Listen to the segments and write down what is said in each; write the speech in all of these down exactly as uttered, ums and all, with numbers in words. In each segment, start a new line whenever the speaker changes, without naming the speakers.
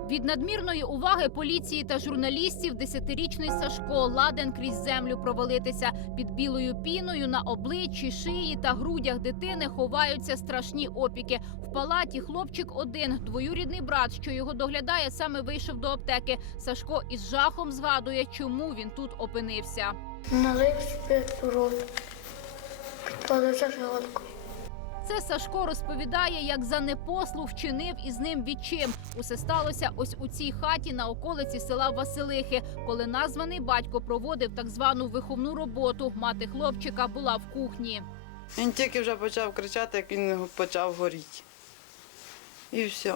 Від надмірної уваги поліції та журналістів десятирічний Сашко ладен крізь землю провалитися. Під білою піною на обличчі, шиї та грудях дитини ховаються страшні опіки. В палаті хлопчик один, двоюрідний брат, що його доглядає, саме вийшов до аптеки. Сашко із жахом згадує, чому він тут опинився.
Налив спирту рот, підпалився желудку.
Це Сашко розповідає, як за непослух вчинив із ним відчим. Усе сталося ось у цій хаті на околиці села Василихи, коли названий батько проводив так звану виховну роботу. Мати хлопчика була в кухні.
Він тільки вже почав кричати, як він почав горіти. І все.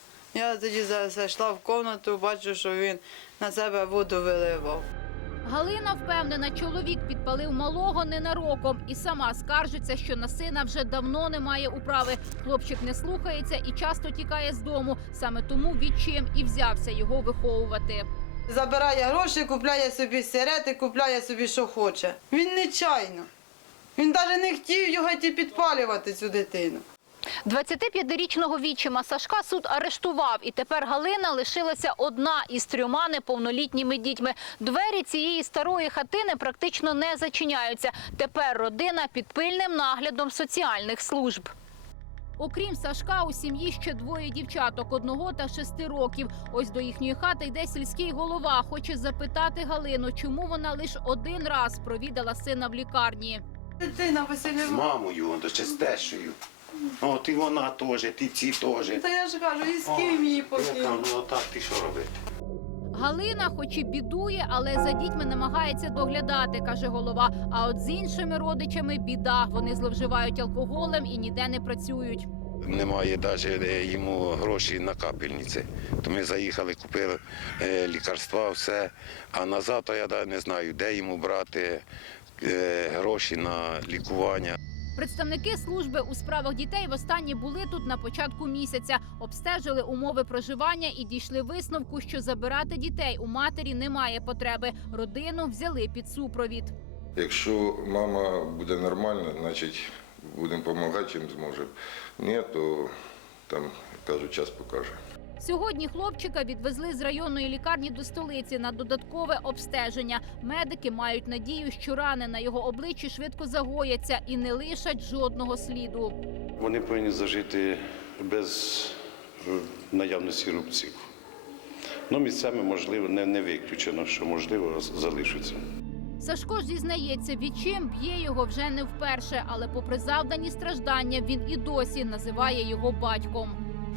Я тоді зайшла в кімнату, бачу, що він на себе воду виливав.
Галина впевнена, чоловік підпалив малого ненароком і сама скаржиться, що на сина вже давно немає управи. Хлопчик не слухається і часто тікає з дому. Саме тому відчим і взявся його виховувати.
Забирає гроші, купляє собі сигарети, купляє собі, що хоче. Він нечайно. Він навіть не хотів його йти підпалювати, цю дитину.
двадцятип'ятирічного відчима Сашка суд арештував, і тепер Галина лишилася одна із трьома неповнолітніми дітьми. Двері цієї старої хатини практично не зачиняються. Тепер родина під пильним наглядом соціальних служб. Окрім Сашка, у сім'ї ще двоє дівчаток – одного та шести років. Ось до їхньої хати йде сільський голова. Хоче запитати Галину, чому вона лише один раз провідала сина в лікарні.
Дитина Василівна.
З мамою, то ще з тещою. От і вона теж, ти ці теж.
Та я ж кажу, і з ким її
Я
покинув.
кажу, ну так ти що робити?
Галина хоч і бідує, але за дітьми намагається доглядати, каже голова. А от з іншими родичами біда. Вони зловживають алкоголем і ніде не працюють.
Немає навіть йому грошей на капельниці. То ми заїхали, купили е, лікарства, все. А назад то я не знаю, де йому брати е, гроші на лікування.
Представники служби у справах дітей востаннє були тут на початку місяця. Обстежили умови проживання і дійшли висновку, що забирати дітей у матері немає потреби. Родину взяли під супровід.
Якщо мама буде нормальна, значить будемо допомагати, чим зможемо. Ні, то там, кажуть, час покаже.
Сьогодні хлопчика відвезли з районної лікарні до столиці на додаткове обстеження. Медики мають надію, що рани на його обличчі швидко загояться і не лишать жодного сліду.
Вони повинні зажити без наявності рубців. Ну, місцями, можливо, не, не виключено, що, можливо, залишаться.
Сашко ж зізнається, відчим б'є його вже не вперше, але попри завдані страждання він і досі називає його батьком.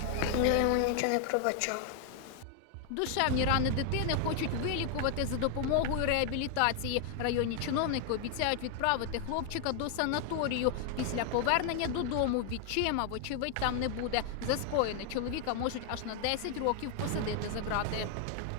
Я йому нічого не пробачав.
Душевні рани дитини хочуть вилікувати за допомогою реабілітації. Районні чиновники обіцяють відправити хлопчика до санаторію. Після повернення додому відчима, вочевидь, там не буде. За скоєне чоловіка можуть аж на десять років посадити за грати.